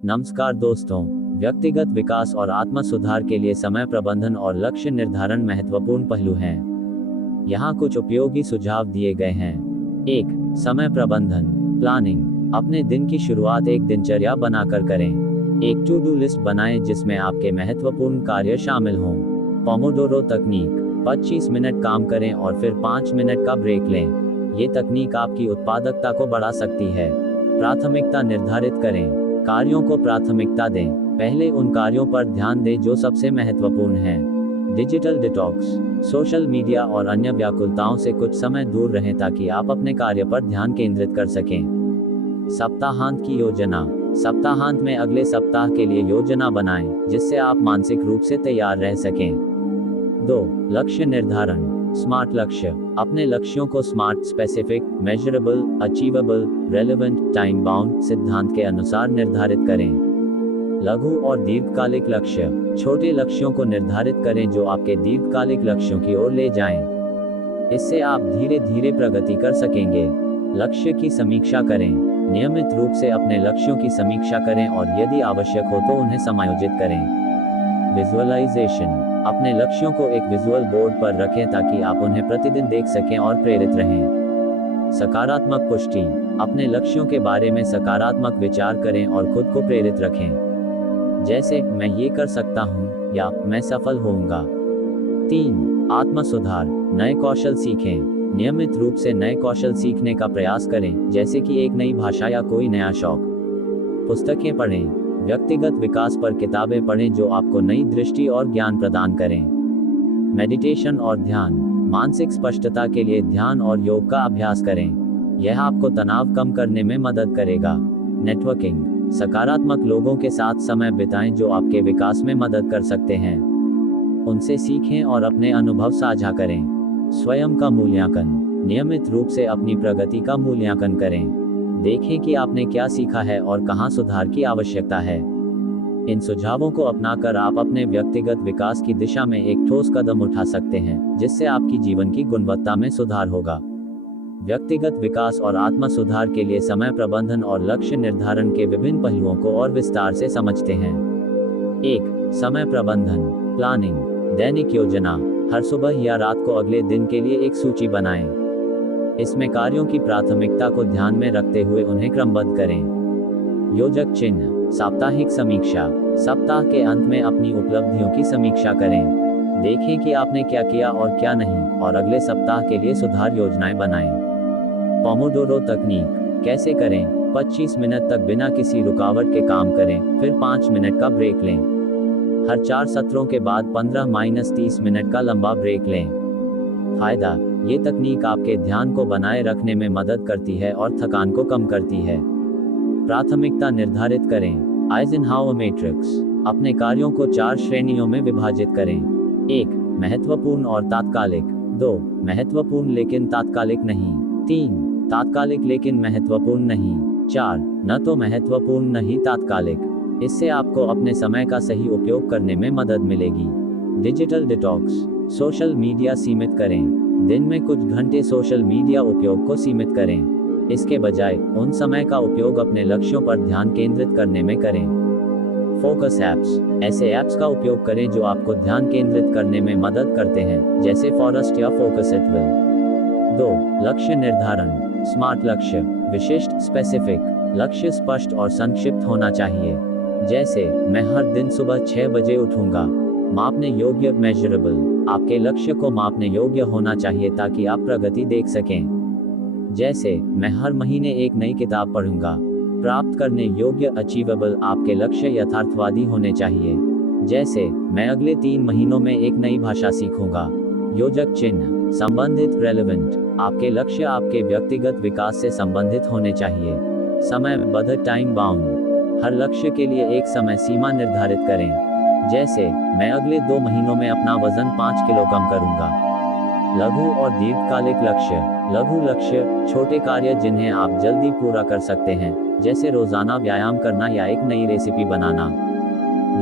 नमस्कार दोस्तों, व्यक्तिगत विकास और आत्म सुधार के लिए समय प्रबंधन और लक्ष्य निर्धारण महत्वपूर्ण पहलू हैं। यहाँ कुछ उपयोगी सुझाव दिए गए हैं। 1. समय प्रबंधन प्लानिंग। अपने दिन की शुरुआत एक दिनचर्या बनाकर करें। एक टू डू लिस्ट बनाएं जिसमें आपके महत्वपूर्ण कार्य शामिल हों। पोमोडोरो तकनीक 25 मिनट काम करें और फिर 5 मिनट का ब्रेक लें। ये तकनीक आपकी उत्पादकता को बढ़ा सकती है। प्राथमिकता निर्धारित करें। कार्यों को प्राथमिकता दें। पहले उन कार्यों पर ध्यान दें जो सबसे महत्वपूर्ण हैं। Digital detox. सोशल मीडिया और अन्य व्याकुलताओं से कुछ समय दूर रहें ताकि आप अपने कार्य पर ध्यान केंद्रित कर सकें। सप्ताहांत की योजना। सप्ताहांत में अगले सप्ताह के लिए योजना बनाएं, जिससे आप मानसिक रूप से तैयार रह सकें। 2. लक्ष्य निर्धारण स्मार्ट लक्ष्य। अपने लक्ष्यों को smart, specific, measurable, achievable, relevant, time bound सिद्धांत के अनुसार निर्धारित करें। लघु और दीर्घकालिक लक्ष्य। छोटे लक्ष्यों को निर्धारित करें जो आपके दीर्घकालिक लक्ष्यों की ओर ले जाएं। इससे आप धीरे धीरे प्रगति कर सकेंगे। लक्ष्य की समीक्षा करें। नियमित रूप से अपने लक्ष्यों की समीक्षा करें और यदि आवश्यक हो तो उन्हें समायोजित करें। विजुअलाइजेशन। अपने लक्ष्यों को एक विजुअल बोर्ड पर रखें ताकि आप उन्हें प्रतिदिन देख सकें और प्रेरित रहें। सकारात्मक पुष्टि। अपने लक्ष्यों के बारे में सकारात्मक विचार करें और खुद को प्रेरित रखें, जैसे मैं ये कर सकता हूँ या मैं सफल होऊंगा। 3. आत्म सुधार नए कौशल सीखें। नियमित रूप से नए कौशल सीखने का प्रयास करें, जैसे कि एक नई भाषा या कोई नया शौक। पुस्तकें पढ़ें। व्यक्तिगत विकास पर किताबें पढ़ें जो आपको नई दृष्टि और ज्ञान प्रदान करें। मेडिटेशन और ध्यान। मानसिक स्पष्टता के लिए ध्यान और योग का अभ्यास करें। यह आपको तनाव कम करने में मदद करेगा। नेटवर्किंग। सकारात्मक लोगों के साथ समय बिताएं जो आपके विकास में मदद कर सकते हैं। उनसे सीखें और अपने अनुभव साझा करें। स्वयं का मूल्यांकन। नियमित रूप से अपनी प्रगति का मूल्यांकन करें। देखें कि आपने क्या सीखा है और कहां सुधार की आवश्यकता है। इन सुझावों को अपनाकर आप अपने व्यक्तिगत विकास की दिशा में एक ठोस कदम उठा सकते हैं, जिससे आपकी जीवन की गुणवत्ता में सुधार होगा। व्यक्तिगत विकास और आत्म सुधार के लिए समय प्रबंधन और लक्ष्य निर्धारण के विभिन्न पहलुओं को और विस्तार से समझते हैं। 1. समय प्रबंधन प्लानिंग। दैनिक योजना। हर सुबह या रात को अगले दिन के लिए एक सूची बनाएं। इसमें कार्यों की प्राथमिकता को ध्यान में रखते हुए उन्हें क्रमबद्ध करें। योजक चिन्ह। साप्ताहिक समीक्षा। सप्ताह के अंत में अपनी उपलब्धियों की समीक्षा करें। देखें कि आपने क्या किया और क्या नहीं, और अगले सप्ताह के लिए सुधार योजनाएं बनाएं। पोमोडोरो तकनीक कैसे करें। 25 मिनट तक बिना किसी रुकावट के काम करें, फिर 5 मिनट का ब्रेक लें। हर 4 सत्रों के बाद 15-30 मिनट का लंबा ब्रेक लें। फायदा। ये तकनीक आपके ध्यान को बनाए रखने में मदद करती है और थकान को कम करती है। प्राथमिकता निर्धारित करें। Eisenhower matrix. अपने कार्यों को 4 श्रेणियों में विभाजित करें। 1. महत्वपूर्ण और तात्कालिक। 2. महत्वपूर्ण लेकिन तात्कालिक नहीं। 3. तात्कालिक लेकिन महत्वपूर्ण नहीं। 4. न तो महत्वपूर्ण न ही तात्कालिक। इससे आपको अपने समय का सही उपयोग करने में मदद मिलेगी। Digital detox. सोशल मीडिया सीमित करें। दिन में कुछ घंटे सोशल मीडिया उपयोग को सीमित करें। इसके बजाय उन समय का उपयोग अपने लक्ष्यों पर ध्यान केंद्रित करने में करें। Focus apps. ऐसे ऐप्स का उपयोग करें जो आपको ध्यान केंद्रित करने में मदद करते हैं, जैसे फॉरेस्ट या फोकस इट विल। 2. लक्ष्य निर्धारण स्मार्ट लक्ष्य। विशिष्ट, स्पेसिफिक। लक्ष्य स्पष्ट और संक्षिप्त होना चाहिए, जैसे मैं हर दिन सुबह 6 बजे उठूंगा। मापने योग्य, मेजरेबल। आपके लक्ष्य को मापने योग्य होना चाहिए ताकि आप प्रगति देख सकें, जैसे मैं हर महीने एक नई किताब पढ़ूंगा। प्राप्त करने योग्य, अचीवेबल। आपके लक्ष्य यथार्थवादी होने चाहिए, जैसे मैं अगले 3 महीनों में एक नई भाषा सीखूंगा। योजक चिन्ह। संबंधित, रेलेवेंट। आपके लक्ष्य आपके व्यक्तिगत विकास से संबंधित होने चाहिए। समयबद्ध, टाइम बाउंड। हर लक्ष्य के लिए एक समय सीमा निर्धारित करें, जैसे मैं अगले 2 महीनों में अपना वजन 5 किलो कम करूंगा। लघु और दीर्घकालिक लक्ष्य। लघु लक्ष्य छोटे कार्य जिन्हें आप जल्दी पूरा कर सकते हैं, जैसे रोजाना व्यायाम करना या एक नई रेसिपी बनाना।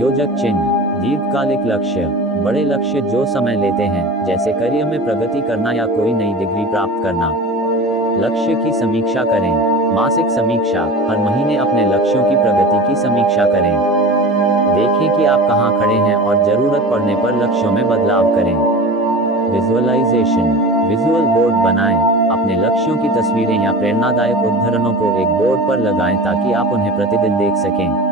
योजक चिन्ह। दीर्घकालिक लक्ष्य बड़े लक्ष्य जो समय लेते हैं, जैसे करियर में प्रगति करना या कोई नई डिग्री प्राप्त करना। लक्ष्य की समीक्षा करें। मासिक समीक्षा, हर महीने अपने लक्ष्यों की प्रगति की समीक्षा करें। देखें कि आप कहां खड़े हैं और जरूरत पड़ने पर लक्ष्यों में बदलाव करें। विजुअलाइजेशन, विजुअल बोर्ड बनाएं। अपने लक्ष्यों की तस्वीरें या प्रेरणादायक उद्धरणों को एक बोर्ड पर लगाएं ताकि आप उन्हें प्रतिदिन देख सकें।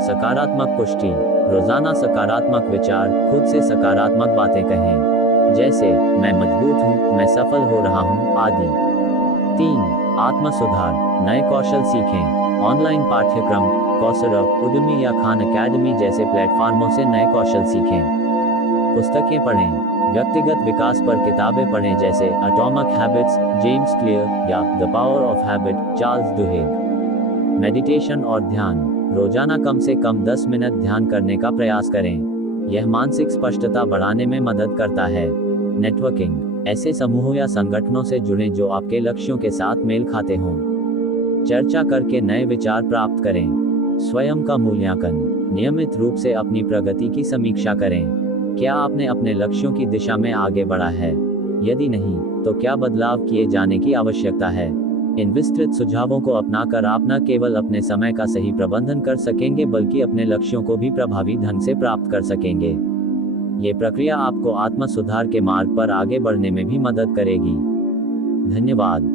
सकारात्मक पुष्टि, रोजाना सकारात्मक विचार, खुद से सकारात्मक बातें कहें, जैसे मैं मजबूत हूं, मैं सफल हो रहा हूं, आदि। 3. आत्म सुधार, नए कौशल सीखें। ऑनलाइन पाठ्यक्रम, कौशल, उद्यमी या खान अकेडमी जैसे प्लेटफॉर्मों से नए कौशल सीखें। पुस्तकें पढ़ें। व्यक्तिगत विकास पर किताबें पढ़ें जैसे एटॉमिक हैबिट्स, जेम्स क्लियर, या the power of habit, Charles Duhigg. Meditation और ध्यान, रोजाना कम से कम 10 मिनट ध्यान करने का प्रयास करें। यह मानसिक स्पष्टता बढ़ाने में मदद करता है। नेटवर्किंग, ऐसे समूहों या संगठनों से जुड़ें जो आपके लक्ष्यों के साथ मेल खाते हों। चर्चा करके नए विचार प्राप्त करें। स्वयं का मूल्यांकन, नियमित रूप से अपनी प्रगति की समीक्षा करें। क्या आपने अपने लक्ष्यों की दिशा में आगे बढ़ा है? यदि नहीं, तो क्या बदलाव किए जाने की आवश्यकता है? इन विस्तृत सुझावों को अपनाकर आप न केवल अपने समय का सही प्रबंधन कर सकेंगे बल्कि अपने लक्ष्यों को भी प्रभावी ढंग से प्राप्त कर सकेंगे। ये प्रक्रिया आपको आत्म सुधार के मार्ग पर आगे बढ़ने में भी मदद करेगी। धन्यवाद।